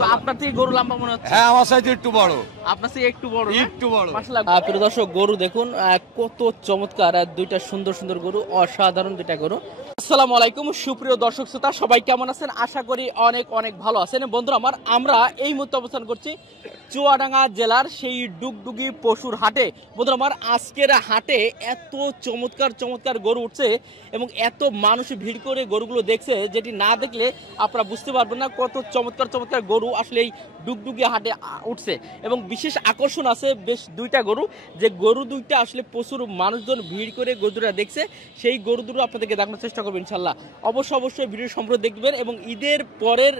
তো আপনার থেকে গরু লম্বা মনে হচ্ছে। হ্যাঁ আমার সাইজ একটু বড়। আপনার থেকে একটু বড়, একটু বড়। মাশাআল্লাহ। প্রিয় দর্শক, গরু দেখুন কত চমৎকার, দুইটা সুন্দর সুন্দর গরু, অসাধারণ দুইটা গরু। আসসালামু আলাইকুম সুপ্রিয় দর্শক শ্রোতা, সবাই কেমন আছেন? আশা করি অনেক অনেক ভালো আছেন। বন্ধুরা আমার, আমরা এই মুহূর্তে অবস্থান করছি চুয়াডাঙ্গা জেলার সেই ডুগডুগি পশুর হাটে। বন্ধুরা আমার, আজকের হাটে এত চমৎকার চমৎকার গরু উঠছে এবং এত মানুষ ভিড় করে গরুগুলো দেখছে, যেটি না দেখলে আপনারা বুঝতে পারবেন না কত চমৎকার চমৎকার গরু আসলে এই ডুগডুগি হাটে উঠছে। এবং বিশেষ আকর্ষণ আছে বেশ দুইটা গরু, যে গরু দুইটা আসলে প্রচুর মানুষজন ভিড় করে গরু দুটা দেখছে, সেই গরু দুটো আপনাদেরকে দেখানোর চেষ্টা করবেন ইনশাল্লাহ। অবশ্যই ভিডিও সম্পর্কে দেখবেন। এবং ঈদের পরের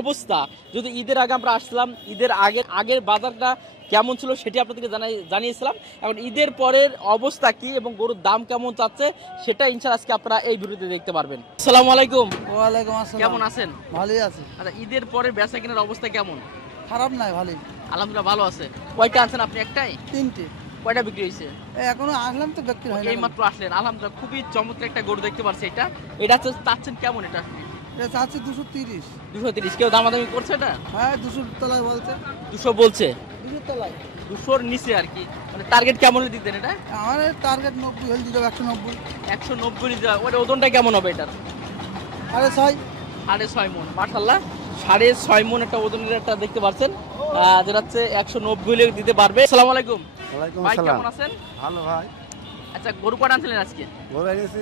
অবস্থা, যদি ঈদের আগে আমরা আসলাম, ঈদের আগের বাজারটা কেমন ছিল সেটি আপনাদেরকে জানিয়েছিলাম। এখন ঈদের পরের অবস্থা কি এবং গরুর দাম কেমন চাচ্ছে সেটা ইনশাআল্লাহ আজকে আপনারা এই ভিডিওতে দেখতে পারবেন। আসসালামু আলাইকুম। ওয়ালাইকুম আসসালাম। কেমন আছেন? ভালোই আছি। আচ্ছা, ঈদের পরের বেচা কেনার অবস্থা কেমন? খারাপ নাই, ভালোই। আলহামদুলিল্লাহ ভালো আছে। কয়টা আছেন আপনি? একটাই? তিনটে। কয়টা বিক্রি হয়েছে? এখনো আসলাম তো, বিক্রি হয়নি। এই মাত্র আসলেন, আলহামদুলিল্লাহ। খুবই চমৎকার একটা গরু দেখতে পাচ্ছি। এটা চাচ্ছেন কেমন? এটা এটা চাচ্ছি 230। 230। কেউ দামাদামি করছে এটা? হ্যাঁ, 200 তলায় বলছে। 200 বলছে? 200 তলায়, 200-র নিচে আর কি। মানে টার্গেট কেমন দিতেন এটা? আমার টার্গেট 90 হল, দিতে 190। 190 নিতে। ওটা ওজনটা কেমন হবে এটার? 6.5। 6.5 মণ। মাশাআল্লাহ, 6.5 মণ একটা ওজনের একটা দেখতে পাচ্ছেন, যেটা হচ্ছে 190 হলে দিতে পারবে। আসসালামু আলাইকুম। ওয়ালাইকুম ভাই আসসালাম। কেমন আছেন? ভালো ভাই। আচ্ছা, গরু কটা আনছিলেন আজকে? গরু এনেছি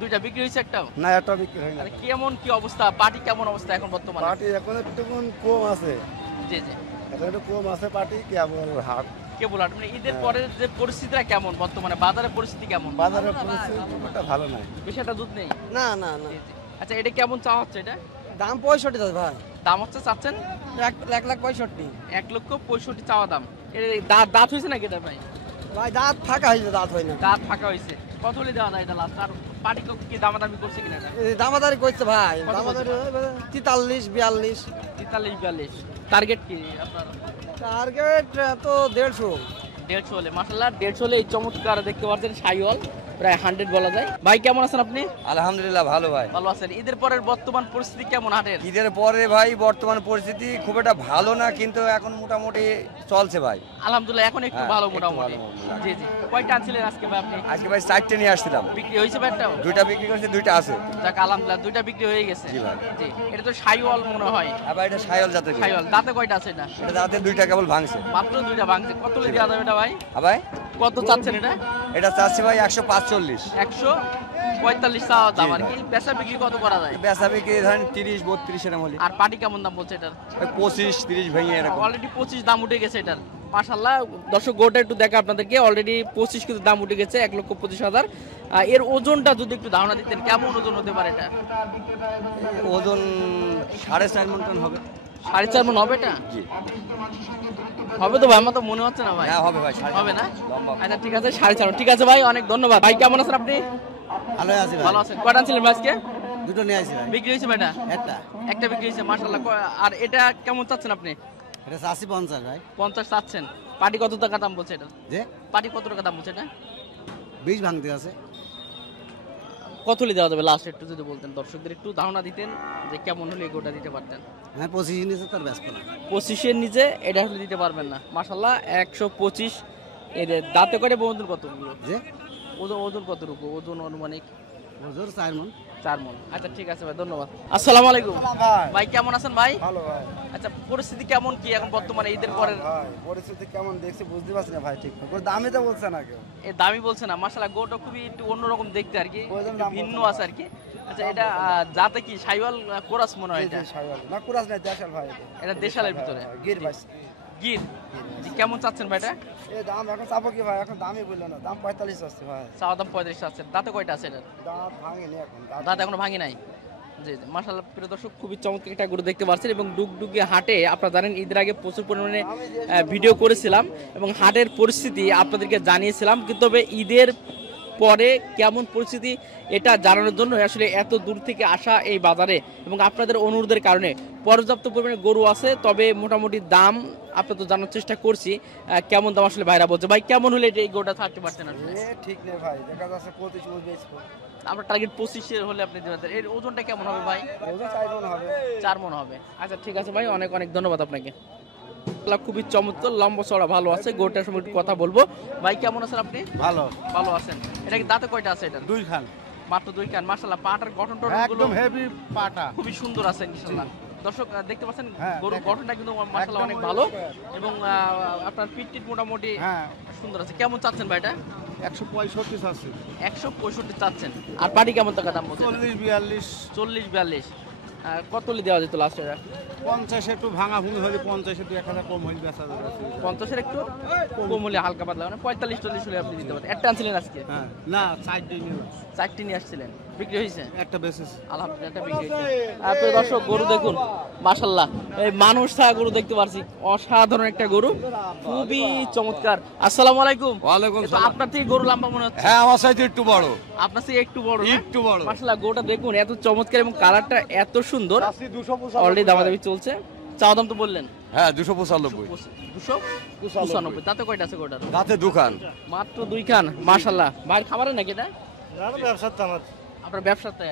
দুইটা বিক্রি হয়েছে, একটাও? না, একটা বিক্রি হয় না। আরে কেমন কি অবস্থা? পার্টি কেমন অবস্থা এখন বর্তমানে? পার্টি এখন একটু কম আছে। জি। এখন একটু কম আছে পার্টি, কেবল হাট। কেবল হাট। মানে ঈদের পরের যে পরিস্থিতিটা কেমন বর্তমানে? বাজারের পরিস্থিতি কেমন? বাজারের পরিস্থিতি খুব একটা ভালো নাই। বেশি একটা দুধ নেই? না। জি। আচ্ছা, এটা কেমন চাওয়া হচ্ছে? এটা দাম 65 দাদা ভাই। দাম হচ্ছে চাচ্ছেন 1,65,000। 1,65,000 চাওয়া দাম। এর দাঁত হয়েছে নাকি এটা ভাই? ভাই দাঁত ফাঁকা হয়েছে, দাঁত হয় না। দাঁত ফাঁকা হয়েছে। কত হলে দেওয়া যায় এটা লাস্ট? আর পার্টি কি দামাদামি করছে কিনা এটা? দামাদারি করছে ভাই। কত দামাদারি 43, 42। 43-42। টার্গেট কি আপনার? টার্গেট তো 150। 150 হলে। মাশাআল্লাহ, 150 হলে এই চমৎকার দেখতে পাচ্ছেন শাইওয়াল, প্রায় 100 বলা যায়। ভাই কেমন আছেন আপনি? আলহামদুলিল্লাহ ভালো ভাই। ভালো আছেন। ঈদের পরের বর্তমান পরিস্থিতি কেমন হাটের? ঈদের পরে ভাই বর্তমান পরিস্থিতি খুব একটা ভালো না, কিন্তু এখন মোটামুটি চলছে ভাই। আলহামদুলিল্লাহ, এখন একটু হ্যাঁ, ভালো একটু মোটামুটি। ভালো। জি। কয়টা আনছিলেন আজকে ভাই আপনি? আজকে ভাই 4টে নিয়ে আসছিলাম। বিক্রি হয়েছে ভাই? একটাও? 2টা বিক্রি করছে, 2টা আছে। যাক আলহামদুলিল্লাহ, 2টা বিক্রি হয়ে গেছে। জি ভাই। জি। এটা তো শাইওয়াল মনে হয়। আবার এটা সায়ল জাতের। শাইওয়াল। দাঁতে কয়টা আছে এটা? এটা দাঁতে 2টা কেবল ভাঙছে। মাত্র 2টা ভাঙছে। কত হলে দেওয়া যাবে এটা ভাই? ভাই কত চাচ্ছেন এটা? এটা চাচ্ছি ভাই 145। 145 চাওয়া দাম আর কি। বেচা বিক্রি কত করা যায়? বেচা বিক্রি ধরেন 30-32 এরকম হলে। আর পার্টি কেমন দাম বলছে এটার? 25-30 ভেঙে এরকম। অলরেডি 25 দাম উঠে গেছে এটার। মাশাআল্লাহ, দর্শক গোটা একটু দেখা আপনাদেরকে। অলরেডি 25 কিন্তু দাম উঠে গেছে, 1,25,000। এর ওজনটা যদি একটু ধারণা দিতেন, কেমন ওজন হতে পারে এটা? ওজন 4.5 মণ টন হবে। 4.5 মণ হবে এটা? জি। হবে তো ভাই? আমার তো মনে হচ্ছে না ভাই। হ্যাঁ হবে ভাই। হবে না? লম্বা। আচ্ছা ঠিক আছে, 4.5। ঠিক আছে ভাই, অনেক ধন্যবাদ। ভাই কেমন আছেন আপনি? ভালো আছি ভালো আছেন। কয়টা আনছিলেন ভাই আজকে? 2টো নিয়ে আসি ভাই। বিক্রি হয়েছে ভাই? একটা বিক্রি হয়েছে। মাশাআল্লাহ। আর এটা কেমন চাচ্ছেন আপনি? এটা চাচ্ছি 50 ভাই। 50 চাচ্ছেন। পার্টি কত টাকা দাম বলছে এটা? যে পার্টি কত টাকা দাম বলছে এটা? 20 ভাঙতে আছে। কত হলে দেওয়া যাবে লাস্ট? একটু যদি বলতেন, দর্শকদের একটু ধারণা দিতেন যে কেমন হলে গোটা দিতে পারতেন। হ্যাঁ, 25 নিচে তার ব্যস্ত না। 25-এর নিচে এটা হলে দিতে পারবেন না। মাশাআল্লাহ, 125। এর দাঁতে করে ওজন কতগুলো? যে ওজন কতটুকু? ওজন আনুমানিক ওজন 4 মণ। 4 মণ। আচ্ছা ঠিক আছে ভাই, ধন্যবাদ। আসসালামু আলাইকুম। ভাই কেমন আছেন ভাই? ভালো ভাই। আচ্ছা, পরিস্থিতি কেমন কি এখন বর্তমানে ঈদের পরের? ভাই পরিস্থিতি কেমন দেখছি বুঝতে পারছি না ভাই, ঠিক দামই তো বলছে না কেউ। এই দামি বলছে না। মাশাআল্লাহ, গোটা খুবই একটু অন্যরকম দেখতে আর কি, ওই জন্য একটু দাম ভিন্ন বলছে না। আছে আর কি। আচ্ছা, এটা জাতে কি শাইওয়াল কোরাস মনে হয় এটা? না, কুরাস নাই, দেশাল ভাই। এটা দেশালের ভিতরে গির ভাই। গির। জি। কেমন চাচ্ছেন ভাই এটা? এই দাম এখন চাবো কি ভাই? এখন দামই বললো না, দাম 45 আছে ভাই। চাওয়া দাম 35 চাচ্ছেন। দাঁতে কয়টা আছে এটা? দাঁত ভাঙেনি এখন। দাঁত এখনো ভাঙি নাই। জি। মাশাআল্লাহ, প্রিয় দর্শক, খুবই চমৎকার একটা গরু দেখতে পাচ্ছেন। এবং ডুগডুগি হাটে আপনারা জানেন ঈদের আগে প্রচুর পরিমাণে ভিডিও করেছিলাম এবং হাটের পরিস্থিতি আপনাদেরকে জানিয়েছিলাম। কিন্তু তবে ঈদের পরে কেমন পরিস্থিতি এটা জানানোর জন্য আসলে এত দূর থেকে আসা এই বাজারে এবং আপনাদের অনুরোধের কারণে পর্যাপ্ত পরিমাণে গরু আছে, তবে মোটামুটি দাম আপনি তো জানার চেষ্টা করছি কেমন দাম আসলে ভাইরা বলছে। ভাই কেমন হলে এই গরুটা থাকতে পারছেন আসলে? ঠিক নেই ভাই, দেখা যাচ্ছে 25 বেচবো। আমরা টার্গেট 25 হলে আপনি দিবেন। এর ওজনটা কেমন হবে ভাই? ওজন 4 মণ হবে। 4 মণ হবে। আচ্ছা ঠিক আছে ভাই, অনেক অনেক ধন্যবাদ আপনাকে। খুবই চমৎকার, লম্বা চড়া ভালো আছে। গরুটার সঙ্গে একটু কথা বলবো। ভাই কেমন আছেন আপনি? ভালো ভালো আছেন। এটা কি দাঁতে কয়টা আছে এটা? 2 খান মাত্র 2 কান। মাশাআল্লাহ পাটার গঠনটা একদম হেভি পাটা খুবই সুন্দর আছে ইনশাআল্লাহ। দর্শক দেখতে পাচ্ছেন হ্যাঁ, গরুর দেখেন। গঠনটা কিন্তু মাশাআল্লাহ অনেক ভালো এবং আপনার পিঠ মোটামুটি হ্যাঁ সুন্দর আছে। কেমন চাচ্ছেন ভাই এটা? 165 আছে 165 চাচ্ছেন। আর পাটি কেমন টাকা দাম বলছেন? 40 42 40 42 কতলি দেওয়া যেত লাস্ট এটা? 50 একটু ভাঙা ভুঙি হলে 50 একটু 1000 কম হইলে বেচা যাবে। 50 একটু কম হলে হালকা পাতলা মানে 45 40 হলে আপনি দিতে পারেন। একটা আনছিলেন আজকে? হ্যাঁ না 4 দিন 4টি নিয়ে আসছিলেন, বিক্রি হয়েছে? একটা বেসিস আলহামদুলিল্লাহ একটা বিক্রি হয়েছে। আপনার দর্শক গরু দেখুন মাশাআল্লাহ, এই মানুষ ছাড়া গরু দেখতে পারছি, অসাধারণ একটা গরু, খুবই চমৎকার। আসসালামু আলাইকুম। ওয়ালাইকুম তো আপনার থেকে গরু লম্বা মনে হচ্ছে। হ্যাঁ আমার সাইজে একটু বড়। আপনার থেকে একটু বড় না? একটু বড়। মাশাআল্লাহ গরুটা দেখুন এত চমৎকার এবং কালারটা এত সুন্দর। অলরেডি দামাদামি চলছে। চাওয়া দাম তো বললেন? হ্যাঁ 295। 295। তাতে কয়টা আছে গরুটার? দাঁতে দোকান। মাত্র 2 খান। মাশাআল্লাহ ভাই খামারে নাকি এটা? ব্যবসা তো আমার আপনার ব্যবসা তো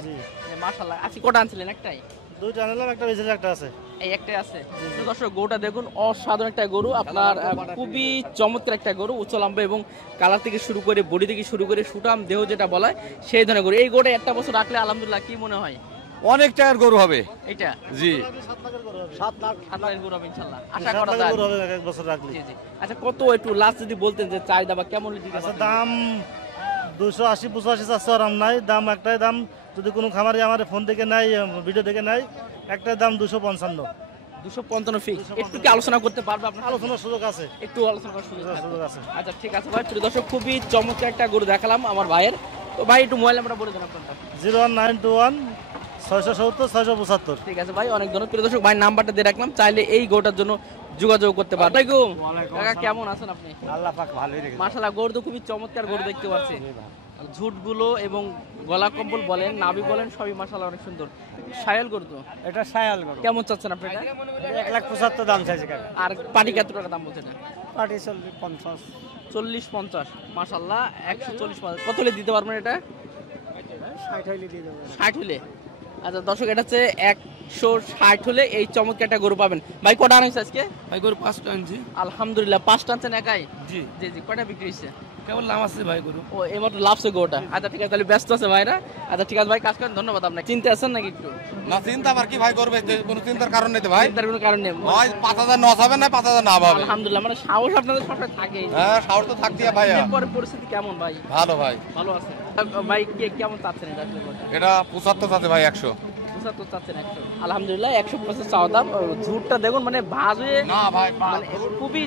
মাশাআল্লাহ। আজকে কটা আনছিলেন? একটাই? 2টা আনলাম, একটা বেচে একটা আছে। এই একটাই আছে। দর্শক গরুটা দেখুন অসাধারণ একটা গরু, আপনার খুবই চমৎকার একটা গরু, উচ্চ লম্বা এবং কালার থেকে শুরু করে বডি থেকে শুরু করে সুটাম দেহ যেটা বলা হয় সেই ধরনের গরু। এই গরুটা একটা বছর রাখলে আলহামদুলিল্লাহ কি মনে হয়? অনেক টাকার গরু হবে এটা জি। 7 লাখ আপনার গরু হবে ইনশাআল্লাহ, আশা করা যায়। গরু হবে এক বছর রাখলে। জি জি। আচ্ছা কত একটু লাস্ট যদি বলতেন যে চাহিদা বা কেমন দিতে আচ্ছা পারতেন? দাম 280 85 400 আরাম নাই, দাম একটাই দাম। যদি কোনো খামারি আমার ফোন থেকে নাই ভিডিও থেকে নাই, একটাই দাম 255। 255 ফিক্স। একটু কি আলোচনা করতে পারবে আপনার? আলোচনার সুযোগ আছে। একটু আলোচনা করার সুযোগ আছে। সুযোগ আছে। আচ্ছা ঠিক আছে ভাই। প্রিয় দর্শক খুবই চমৎকার একটা গরু দেখালাম আমার ভাইয়ের। তো ভাই একটু মোবাইল নাম্বারটা বলে দেন আপনারটা। 01921 670 675। ঠিক আছে ভাই, অনেক ধন্যবাদ। প্রিয় দর্শক ভাই নাম্বারটা দিয়ে রাখলাম, চাইলে এই গরুটার জন্য যোগাযোগ করতে পারবেন। কাকা কেমন আছেন আপনি? আল্লাহ পাক ভালোই রেখেছে। মাশাআল্লাহ গরু তো খুবই চমৎকার গরু দেখতে পাচ্ছি। ঝুটগুলো এবং গলা কম্বল বলেন নাভি বলেন সবই মাশাআল্লাহ অনেক সুন্দর। শায়াল গরু তো এটা সায়াল গরু। কেমন চাচ্ছেন আপনি এটা? 1,75,000 দাম চাইছে কাকা। আর পাটি কত টাকা দাম বলছেন? পাটি 40 50 40 50 মাশাআল্লাহ 140 কত হলে দিতে পারবেন এটা? 60 হইলে দিয়ে দেব। 60 হলে। আচ্ছা দর্শক এটা হচ্ছে 160 হলে এই চমৎকার একটা গরু পাবেন। ভাই কটা আনছেন আজকে? ভাই গরু 5টা আনছি। আলহামদুলিল্লাহ 5টা আনছেন একাই? জি জি জি। কয়টা বিক্রি হয়েছে? কেবল নাম আছে ভাই গরু। ও এইমাত্র লাভছে গরুটা। আচ্ছা ঠিক আছে, তাহলে ব্যস্ত আছে ভাইরা। আচ্ছা ঠিক আছে ভাই, কাজ করেন, ধন্যবাদ আপনাকে। চিন্তা আছেন নাকি একটু? না চিন্তা আবার কি ভাই করবে, কোনো চিন্তার কারণ নেই তো ভাই। চিন্তার কোনো কারণ নেই। ভাই 5000 নস হবে না 5000 না হবে। আলহামদুলিল্লাহ মানে সাহস আপনাদের সবসময় থাকে। হ্যাঁ সাহস তো থাকতেই ভাই। এরপরে পরিস্থিতি কেমন ভাই? ভালো ভাই। ভালো আছে ভাই। কেমন চাচ্ছেন এটা আসলে গরুটা? এটা 75 আছে ভাই 100। 75 চাচ্ছেন 100। আলহামদুলিল্লাহ 150 চাওয়া দাম। ঝুটটা দেখুন মানে ভাজ হয়ে না ভাই মানে খুবই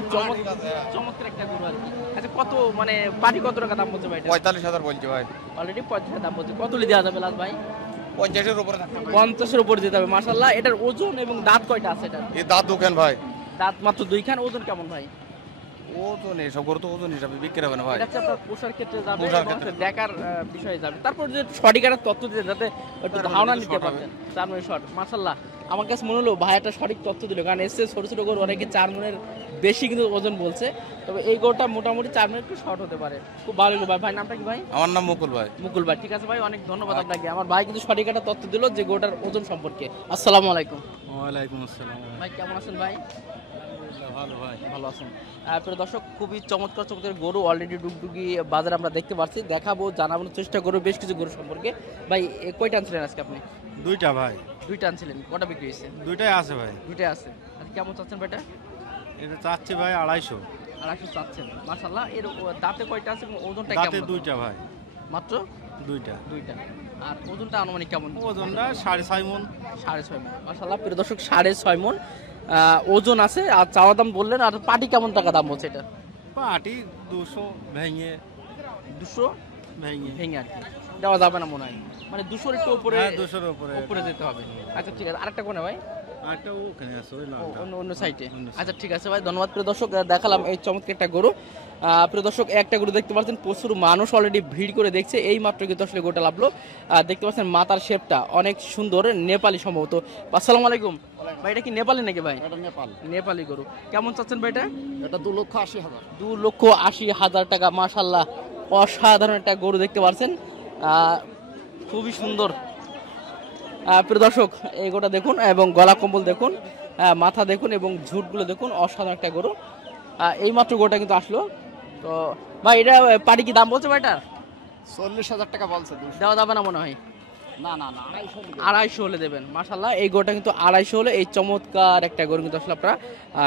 চমৎকার একটা গরু আর কি। আচ্ছা কত মানে পাটি কত টাকা দাম বলছে ভাই? 45000 বলছি ভাই। অলরেডি 35 দাম বলছে। কত দেওয়া যাবে লাস্ট ভাই? 50 এর উপরে থাকবে। 50 এর উপর দিতে হবে। মাশাআল্লাহ এটার ওজন এবং দাঁত কয়টা আছে এটা? এই দাঁত দোকান ভাই। দাঁত মাত্র 2 খান। ওজন কেমন ভাই? ওজন এসব গরু তো ওজন হিসাবে বিক্রি হবে না ভাই। এটা হচ্ছে আপনার পোষার ক্ষেত্রে যাবে পোষার এবং ক্ষেত্রে। দেখার বিষয়ে যাবে। তারপর যে সঠিক একটা তথ্য দিতে যাতে একটু ধারণা নিতে পারবেন। 4 মনের শর্ট মাশাআল্লাহ আমার কাছে মনে হলো ভাই একটা সঠিক তথ্য দিল, কারণ এসে ছোট ছোট গরু অনেকে 4 মনের বেশি কিন্তু ওজন বলছে, তবে এই গরুটা মোটামুটি 4 মনের একটু শর্ট হতে পারে। খুব ভালো লাগলো ভাই। ভাই নামটা কি ভাই? আমার নাম মুকুল ভাই। মুকুল ভাই। ঠিক আছে ভাই, অনেক ধন্যবাদ আপনাকে। আমার ভাই কিন্তু সঠিক একটা তথ্য দিল যে গরুটার ওজন সম্পর্কে। আসসালামু আলাইকুম। ওয়ালাইকুম আসসালাম। ভাই কেমন আছেন ভাই? ভালো ভাই। ভালো আছেন। প্রিয় দর্শক খুবই চমৎকার চমৎকার গরু অলরেডি ডুগডুগি বাজারে আমরা দেখতে পাচ্ছি, দেখাবো জানানোর চেষ্টা করবো বেশ কিছু গরু সম্পর্কে। ভাই কয়টা আনছিলেন আজকে আপনি? 2টা ভাই। 2টা আনছিলেন। কটা বিক্রি হয়েছে? 2টাই আছে ভাই। 2টাই আছে। আচ্ছা কেমন চাচ্ছেন ভাইটা? এটা চাচ্ছি ভাই 250। 250 চাচ্ছেন। মাশাআল্লাহ এর দাঁতে কয়টা আছে এবং ওজনটা দাঁতে কেমন? 2টা ভাই। মাত্র 2টা। 2টা। আর ওজনটা আনুমানিক কেমন? ওজনটা 6.5 মণ। 6.5 মণ। মাশাআল্লাহ প্রিয় দর্শক 6.5 মণ ওজন আছে। আর চাওয়া দাম বললেন। আর পাটি কেমন টাকা দাম বলছে এটা? পাটি 200 ভেঙে 200 ভেঙে ভেঙে আর কি দেওয়া যাবে না মনে হয়, মানে 200 একটু উপরে। হ্যাঁ 200 এর উপরে উপরে যেতে হবে। আচ্ছা ঠিক আছে, আরেকটা কোনে ভাই? আরেকটা ওখানে আছে ওই লালটা। অন্য অন্য সাইডে। আচ্ছা ঠিক আছে ভাই, ধন্যবাদ। প্রিয় দর্শক, দেখালাম এই চমৎকার একটা গরু। প্রিয় দর্শক, একটা গরু দেখতে পাচ্ছেন, প্রচুর মানুষ অলরেডি ভিড় করে দেখছে। এই মাত্র কিন্তু আসলে গোটা লাভলো। দেখতে পাচ্ছেন মাথার শেপটা অনেক সুন্দর, নেপালি সম্ভবত। আসসালামু আলাইকুম ভাই, এটা কি নেপালি নাকি ভাই? এটা নেপাল। নেপালি গরু। কেমন চাচ্ছেন ভাই এটা? এটা 2,80,000। 2,80,000 টাকা। মাশাআল্লাহ, অসাধারণ একটা গরু দেখতে পাচ্ছেন, খুবই সুন্দর। প্রিয় দর্শক, এই গরুটা দেখুন এবং গলা কম্বল দেখুন, মাথা দেখুন এবং ঝুটগুলো দেখুন, অসাধারণ একটা গরু। এই মাত্র গরুটা কিন্তু আসলো। তো ভাই, এটা পাটি কি দাম বলছে ভাই এটার? 40,000 টাকা বলছে। দেওয়া যাবে না মনে হয়? না না না, 250 250 হলে দেবেন। মাশাআল্লাহ, এই গরুটা কিন্তু 250 হলে এই চমৎকার একটা গরু কিন্তু আসলে আপনারা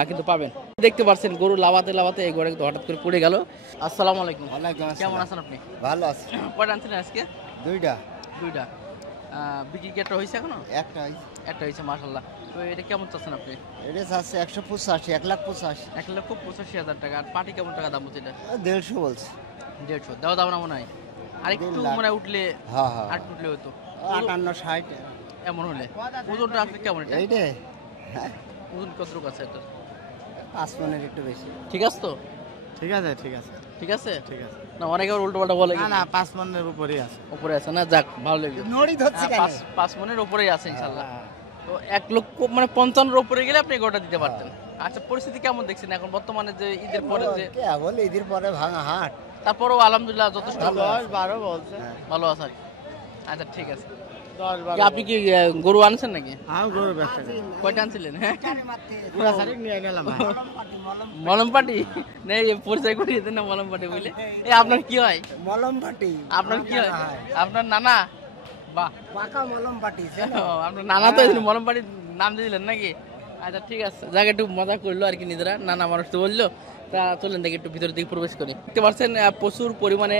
কিন্তু পাবেন। দেখতে পাচ্ছেন গরু লাভাতে লাভাতে এই গরু কিন্তু হঠাৎ করে পড়ে গেল। আসসালামু আলাইকুম। কেমন আছেন আপনি? ভালো আছে। কয়টা আনছিলেন আজকে? দুইটা। বিক্রি কি একটা হয়েছে এখনো? একটা হয়েছে। মাশাআল্লাহ। তো এটা কেমন চাচ্ছেন আপনি? এটা আছে 185, 1,85,000। 1,85,000 টাকা। আর পাটি কেমন টাকা দাম বলছে এটা? 150 বলছে। 150 দেওয়া যাবে না মনে হয়? আরেকটু 1.5 লাখ। মনে হয় উঠলে, হ্যাঁ হ্যাঁ, আর উঠলে হতো 58, 60 এমন হলে। ওজনটা আসলে কেমন এটা? এইটা। হ্যাঁ, ওজন কতটুকু আছে এটা? 5 মনের একটু বেশি। ঠিক আছে তো? ঠিক আছে ঠিক আছে ঠিক আছে ঠিক আছে। না, অনেকে আবার উল্টো পাল্টা বলে না না, 5 মনের উপরেই আছে। উপরে আছে না? যাক, ভালো লাগলো। নড়ি ধরছে কেন? 5 মনের উপরেই আছে ইনশাআল্লাহ। তো 1 লক্ষ মানে 55 এর উপরে গেলে আপনি গোটা দিতে পারতেন। আচ্ছা, পরিস্থিতি কেমন দেখছেন এখন বর্তমানে, যে ঈদের পরে যে? কে বলে ঈদের পরে ভাঙা হাট। তারপরেও আলহামদুলিল্লাহ যথেষ্ট 10-12 বলছে। ভালো আছে আর কি। আচ্ছা ঠিক আছে। 10-12 কি আপনি কি গরু আনছেন নাকি? আমি গরু ব্যবসা করি। কয়টা আনছিলেন? হ্যাঁ, পুরা শাড়ি নিয়ে নিলাম ভাই। মলম পাটি নেই, পরিচয় করিয়ে দেন না মলম পাটি বলে। এই আপনার কি হয়? মলম পাটি। আপনার কি হয়? আপনার নানা? বাহ, পাকা মলম পাটি। আপনার নানা তো মলম পাটির নাম দিয়ে দিলেন নাকি? আচ্ছা ঠিক আছে, যাকে একটু মজা করলো আর কি নিজেরা, নানা মানুষ তো বললো। তা চলেন দেখি একটু ভিতরের দিকে প্রবেশ করি। দেখতে পাচ্ছেন প্রচুর পরিমাণে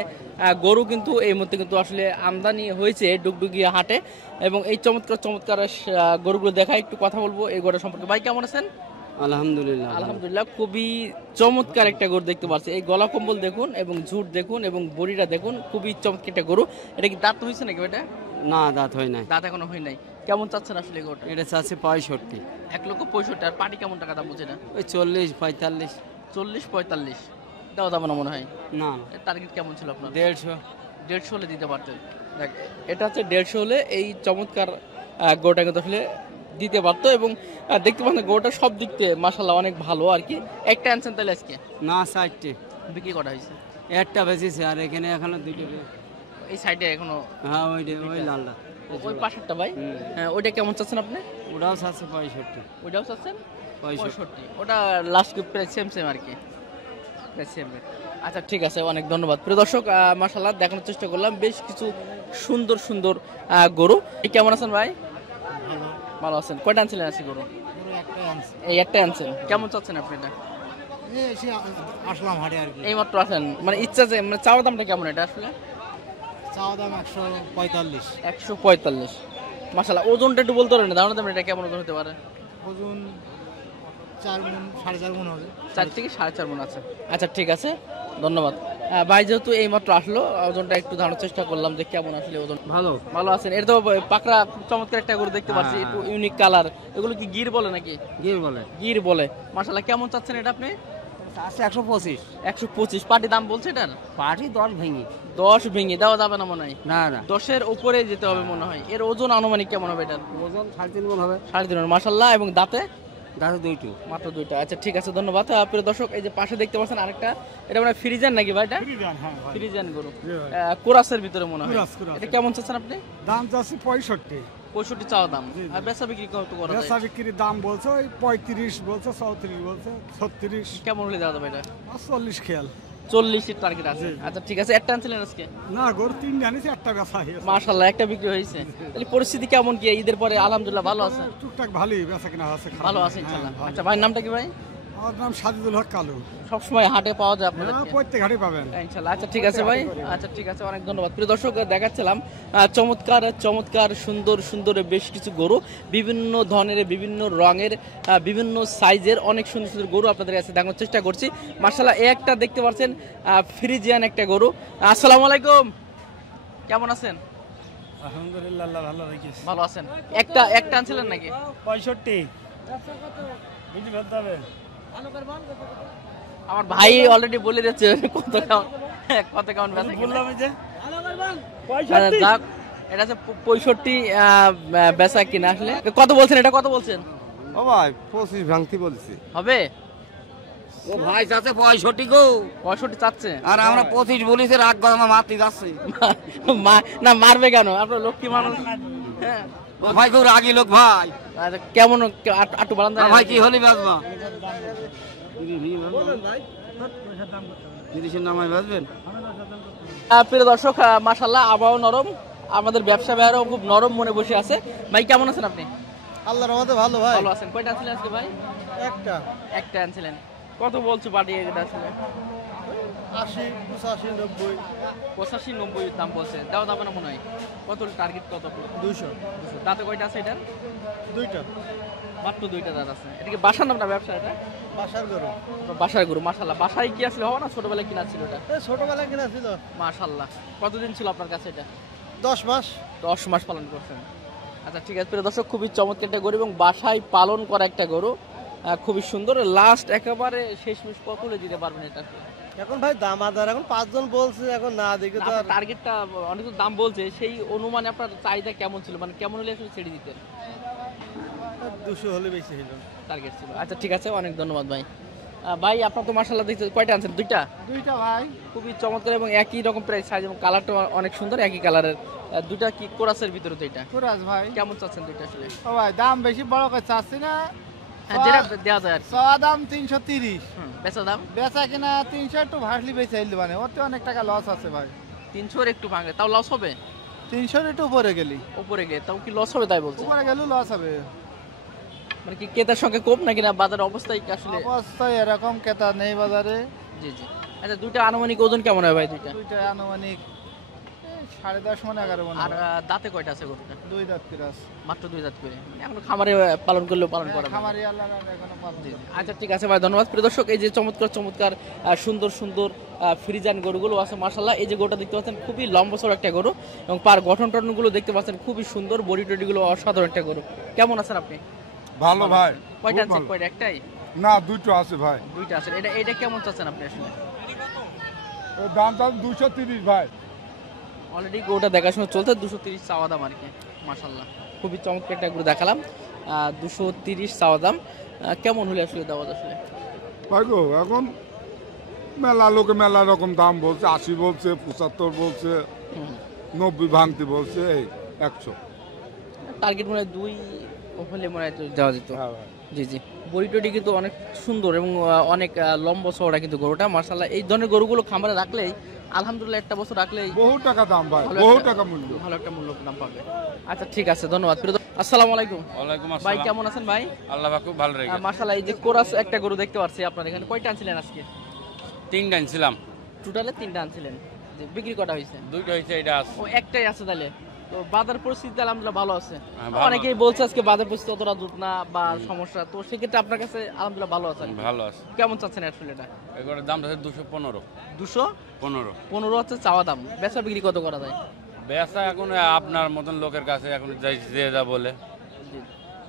গরু কিন্তু এই মুহূর্তে কিন্তু আসলে আমদানি হয়েছে ডুগডুগিয়া হাটে। এবং এই চমৎকার চমৎকার গরুগুলো দেখা, একটু কথা বলবো এই গরু সম্পর্কে। ভাই কেমন আছেন? আলহামদুলিল্লাহ। আলহামদুলিল্লাহ, খুবই চমৎকার একটা গরু দেখতে পাচ্ছি। এই গলা কম্বল দেখুন এবং ঝুট দেখুন এবং বড়িটা দেখুন, খুবই চমৎকার একটা গরু। এটা কি দাঁত হয়েছে নাকি এটা? না, দাঁত হয় নাই। দাঁত এখনো হয় নাই। কেমন চাচ্ছেন আসলে এই গরুটা? এটা চাচ্ছে 65। 1,65,000। আর পাটি কেমন টাকা দাম বলছে এটা? ওই 40-45। 40-45 দেওয়া যাবে না মনে হয়? না, টার্গেট কেমন ছিল আপনার? 150। 150 হলে দিতে পারতেন। দেখ, এটা হচ্ছে 150 হলে এই চমৎকার গরুটা কিন্তু আসলে দিতে পারতো। এবং দেখতে পাচ্ছেন গরুটা সব দিক থেকে মাশাআল্লাহ অনেক ভালো আর কি। একটা আনছেন তাহলে আজকে? না, 60। বিক্রি করা হয়েছে একটা বেশিছে আর এখানে এখনো দুটো। এই সাইডে এখনো? হ্যাঁ, ওই লালটা। ওই পাশেরটা ভাই? হ্যাঁ, ওইটা কেমন চাচ্ছেন আপনি? ওটাও চাচ্ছে 65। ওইটাও চাচ্ছেন 65। ওটা লাস্ট প্রায় সেম আর কি, প্রায় সেম। আচ্ছা ঠিক আছে, অনেক ধন্যবাদ। প্রিয় দর্শক, মাশাআল্লাহ দেখানোর চেষ্টা করলাম বেশ কিছু সুন্দর সুন্দর গরু। কেমন আছেন ভাই? ভালো আছেন। কয়টা আনছিলেন আজকে গরু? এই একটাই আনছেন। কেমন চাচ্ছেন আপনি এটা? আসলাম হাটে আর কি। এই মাত্র আসেন, মানে ইচ্ছা যে, মানে চাওয়া দামটা কেমন এটা আসলে? চাওয়া দাম 145। 145। মাশাআল্লাহ, ওজনটা একটু বলতে পারেন? ধারণা দেবেন এটা কেমন ওজন হতে পারে? ওজন 4 মণ, 4.5 মণ হবে। 4 থেকে 4.5 মণ আছে। আচ্ছা ঠিক আছে, ধন্যবাদ। ভাই যেহেতু এই মাত্র আসলো, ওজনটা একটু ধারণার চেষ্টা করলাম যে কেমন আসলে ওজন। ভালো। ভালো আছেন। এটা তো পাকড়া চমৎকার একটা গরু দেখতে পাচ্ছি, একটু ইউনিক কালার। এগুলো কি গির বলে নাকি? গির বলে। গির বলে। মাশাআল্লাহ, কেমন চাচ্ছেন এটা আপনি? আছে 125। 125 পাটি দাম বলছে এটার? পাটি 10 ভেঙে। 10 ভেঙে দেওয়া যাবে না মনে হয়? না না, 10-এর উপরে যেতে হবে মনে হয়। এর ওজন আনুমানিক কেমন হবে এটার? ওজন 3.5 মণ হবে। 3.5 মণ। মাশাআল্লাহ, এবং দাঁতে? দাঁতে দুইটো। মাত্র 2টা। আচ্ছা ঠিক আছে, ধন্যবাদ। প্রিয় দর্শক, এই যে পাশে দেখতে পাচ্ছেন আরেকটা, এটা মানে ফ্রিজিয়ান নাকি ভাই? এটা ফ্রিজিয়ান গরু, কোরাসের ভিতরে মনে হয়। এটা কেমন চাচ্ছেন আপনি? দাম যাচ্ছে 65। 65 চাওয়া দাম। আর বেচা বিক্রি কত করা যায়? বেচা বিক্রির দাম বলছে ওই 35 বলছে, 34 বলছে, 36। কেমন হলে দেওয়া যাবে এটা? 40 খেয়াল। 40 এর টার্গেট আছে। আচ্ছা ঠিক আছে, একটা আনছিলেন আজকে? না, গরু 3 জানিস, একটা বেচা হয়েছে। মাশাআল্লাহ, একটা বিক্রি হয়েছে। তাহলে পরিস্থিতি কেমন কি ঈদের পরে? আলহামদুলিল্লাহ ভালো আছে। টুকটাক ভালোই বেচা কিনা আছে, ভালো আছে ইনশাআল্লাহ। আচ্ছা ভাইয়ের নামটা কি ভাই? আমার নাম সাজিদুল হক কালু। সবসময় হাটে পাওয়া যায় আপনাদের? প্রত্যেক ঘাটে পাবেন ইনশাআল্লাহ। আচ্ছা ঠিক আছে ভাই, আচ্ছা ঠিক আছে, অনেক ধন্যবাদ। প্রিয় দর্শক, দেখাচ্ছিলাম চমৎকার চমৎকার সুন্দর সুন্দর বেশ কিছু গরু, বিভিন্ন ধরনের, বিভিন্ন রঙের, বিভিন্ন সাইজের অনেক সুন্দর সুন্দর গরু আপনাদের কাছে দেখানোর চেষ্টা করছি। মাশাআল্লাহ, একটা দেখতে পাচ্ছেন ফ্রিজিয়ান একটা গরু। আসসালামু আলাইকুম, কেমন আছেন? আলহামদুলিল্লাহ, ভালো রেখেছি। ভালো আছেন। একটা আনছিলেন নাকি? 65। বুঝি ফেলতে হবে। আমার ভাই অলরেডি বলে দিচ্ছে কত কেমন বেচা বললাম যে যাক এটা হচ্ছে 65 বেচা কিনা আসলে কত বলছেন এটা কত বলছেন ও ভাই 25 ভাঙতি বলছি হবে ও ভাই যাচ্ছে 65 গো 65 চাচ্ছে আর আমরা 25 বলিছে রাখবা আমার মাতি যাচ্ছে না মারবে কেন আপনার লক্ষ্মী মানুষ হ্যাঁ ও ভাই গো রাগী লোক ভাই আচ্ছা কেমন আটু বাড়ান দেয় ভাই কি হলি বাজবা বলেন ভাই 30 এর নামাই বাজবেন প্রিয় দর্শক মাশাআল্লাহ আবহাওয়া নরম আমাদের ব্যবসা ভাইয়ারও খুব নরম মনে বসে আছে ভাই কেমন আছেন আপনি আল্লাহর রহমতে ভালো ভাই। ভালো আছেন কয়টা আনছিলেন আজকে ভাই একটা আনছিলেন কত বলছো বাড়ি এটা আসলে 80, 85, 90, 85 90 দাম বলছে দাও দাম না মনে হয় কত টার্গেট কত 200, দাঁতে কয়টা আছে এটার দুইটা মাত্র দুইটা দাঁত আছে এটা কি বাসার নাম না ব্যবসা এটা বাসার গরু। বাসার গরু মাশাআল্লাহ বাসায় কি আসলে হবে না ছোটবেলায় কিনা ছিল এটা ছোটবেলায় কিনা ছিল মাশাআল্লাহ কতদিন ছিল আপনার কাছে এটা 10 মাস। 10 মাস পালন করছেন আচ্ছা ঠিক আছে প্রিয় দর্শক খুবই চমৎকার একটা গরু এবং বাসায় পালন করা একটা গরু খুবই সুন্দর লাস্ট একেবারে শেষমেশ কত হলে দিতে পারবেন এটা এখন ভাই দাম আদার এখন 5 জন বলছে এখন না দেখে তো আপনার টার্গেটটা অনেক দাম বলছে সেই অনুমানে আপনার চাহিদা কেমন ছিল মানে কেমন হলে আসলে ছেড়ে দিতেন 200 হলে বেশি হলো টার্গেট ছিল আচ্ছা ঠিক আছে অনেক ধন্যবাদ ভাই ভাই আপনার তো মাশাআল্লাহ দেখতে কয়টা আনছেন দুইটা ভাই। খুবই চমৎকার এবং একই রকম প্রাইস সাইজ এবং কালারটা অনেক সুন্দর একই কালারের দুইটা কি কোরাসের ভিতরে তো এটা কুরাজ ভাই। কেমন চাচ্ছেন দুইটা আসলে ও ভাই দাম বেশি বড় করে চাচ্ছি না। হ্যাঁ যেটা দেওয়া যায় আর কি চাওয়া দাম 330, বেচা দাম বেচা কিনা 300 একটু ভাসলি বেচে আইলি মানে ওতে অনেক টাকা লস আছে ভাই। 300 একটু ভাঙে তাও লস হবে 300 একটু উপরে গেলি, উপরে গিয়ে তাও কি লস হবে তাই বলছে উপরে গেলেও লস হবে। মানে কি ক্রেতার সংখ্যা কম নাকি না বাজারের অবস্থায় কি আসলে অবস্থায় এরকম ক্রেতা নেই বাজারে। জি জি আচ্ছা দুইটা আনুমানিক ওজন কেমন হয় ভাই দুইটা দুইটা আনুমানিক 10.5 মণ 11 মণ। আর দাঁতে কয়টা আছে গরুটা দুই দাঁত কিরাস। মাত্র দুই দাঁত করে মানে এখন খামারে পালন করলেও পালন করা যায়। খামারি আল্লাহ এখনো পালন জি, করে। জি। আচ্ছা ঠিক আছে ভাই ধন্যবাদ প্রিয় দর্শক এই যে চমৎকার সুন্দর সুন্দর ফ্রিজান গরুগুলো আছে মাশাআল্লাহ এই যে গরুটা দেখতে পাচ্ছেন খুবই লম্বা চড়া একটা গরু এবং পার গঠন টঠনগুলো দেখতে পাচ্ছেন খুবই সুন্দর বডি টডিগুলো অসাধারণ একটা গরু কেমন আছেন আপনি ভালো ভাই কয়টা আনছেন কয়টা একটাই না দুটো আছে ভাই দুইটা আছে এটা কেমন চাচ্ছেন আপনি আসলে ওর দাম 230 ভাই অলরেডি গরুটা দেখাশোনা চলছে 230 চাওয়া দাম আর কি মাশাআল্লাহ খুবই চমৎকার একটা গরু দেখালাম 230 চাওয়া দাম কেমন হলে আসলে দেওয়া আসলে ভাই গো এখন মেলা লোকে মেলা রকম দাম বলছে 80 বলছে 75 বলছে 90 ভাঙতি বলছে এই 100 টার্গেট মনে হয় 2 হলে মনে হয় দেওয়া যেত জি জি বড়িটটি কিন্তু অনেক সুন্দর এবং অনেক লম্বা চওড়া কিন্তু গরুটা মাশাআল্লাহ এই ধরনের গরুগুলো খামারে রাখলেই আলহামদুলিল্লাহ একটা বছর রাখলেই বহু টাকা দাম ভাই ভালো বহু একটা- টাকা মূল্য ভালো একটা মূল্য দাম পাবে আচ্ছা ঠিক আছে ধন্যবাদ আসসালামু আলাইকুম ওয়ালাইকুম ভাই আসসালাম কেমন আছেন ভাই আল্লাহ পাক খুব ভালো রেখে মাশাআল্লাহ এই যে কোরাস একটা গরু দেখতে পাচ্ছি আপনার এখানে কয়টা আনছিলেন আজকে 3টা আনছিলাম টোটালে 3টা আনছিলেন যে বিক্রি কটা হয়েছে দুইটা হইছে এটা আছে ও একটাই আছে তাহলে তো বাজার পরিস্থিতি আলহামদুলিল্লাহ ভালো আছে হ্যাঁ, ভালো অনেকেই বলছে আজকে বাজার পরিস্থিতি অতটা দ্রুত না বা সমস্যা তো সেক্ষেত্রে আপনার কাছে আলহামদুলিল্লাহ ভালো আছে আর কি। ভালো আছে কেমন চাচ্ছেন আসলে এটা এগুলোর দাম হচ্ছে 215 215 15 হচ্ছে চাওয়া দাম বেচা বিক্রি কত করা যায় বেচা এখন আপনার মতন লোকের কাছে এখন যে যা বলে জি।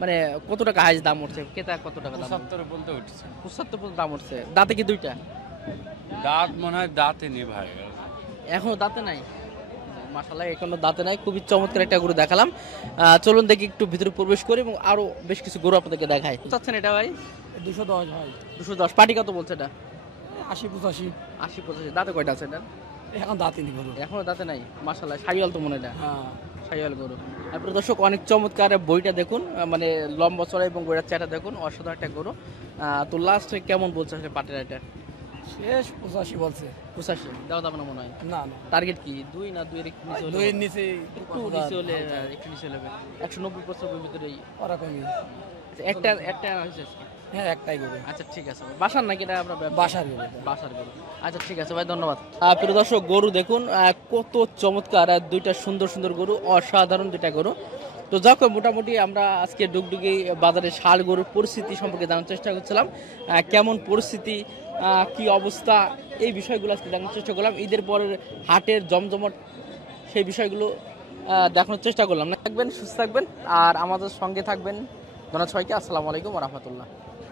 মানে কত টাকা হাইজ দাম উঠছে ক্রেতা কত টাকা দাম 75 বলতে উঠছে 75 পর্যন্ত দাম উঠছে দাঁতে কি দুইটা দাঁত মনে হয় দাঁতে নেই ভাই এখনো দাঁতে নাই মাশাআল্লাহ এখনো দাঁতে নাই খুবই চমৎকার একটা গরু দেখালাম চলুন দেখি একটু ভিতরে প্রবেশ করি এবং আরো বেশ কিছু গরু আপনাদেরকে দেখাই চাচ্ছেন এটা ভাই 210 ভাই। 210 পাটি কত বলছে এটা 80, 85 80 85 দাঁতে কয়টা আছে এটা এখন দাঁতই নি গরু। এখনো দাঁতে নাই মাশাআল্লাহ শাইওয়াল তো মনে এটা হ্যাঁ শাইওয়াল গরু তারপরে দর্শক অনেক চমৎকার বইটা দেখুন মানে লম্বা চড়া এবং বইটার চাটা দেখুন অসাধারণ একটা গরু তো লাস্ট কেমন বলছে আসলে পাটের এটা শেষ 85 বলছে। 85 দাও দাম না মনে হয় না না টার্গেট কি 2 না 2 এর একটু নিচে হলে দুইয়ের নিচে একটু নিচে হলে একটু নিচে হলে 190% ভিতরেই ওরকমই। একটা হয়েছে আজকে। হ্যাঁ একটাই গরু আচ্ছা ঠিক আছে বাসার নাকি এটা আপনার ব্যবসা? বাসার গরু। বাসার গরু আচ্ছা ঠিক আছে ভাই ধন্যবাদ প্রিয় দর্শক গরু দেখুন কত চমৎকার দুইটা সুন্দর সুন্দর গরু অসাধারণ দুইটা গরু তো যাক মোটামুটি আমরা আজকে ডুগডুগি বাজারে ষাঁড় গরুর পরিস্থিতি সম্পর্কে জানার চেষ্টা করছিলাম কেমন পরিস্থিতি কি অবস্থা এই বিষয়গুলো আজকে জানার চেষ্টা করলাম ঈদের পরের হাটের জমজমট সেই বিষয়গুলো দেখানোর চেষ্টা করলাম না থাকবেন সুস্থ থাকবেন আর আমাদের সঙ্গে থাকবেন ধন্যবাদ সবাইকে। আসসালামু আলাইকুম ওয়া রাহমাতুল্লাহ।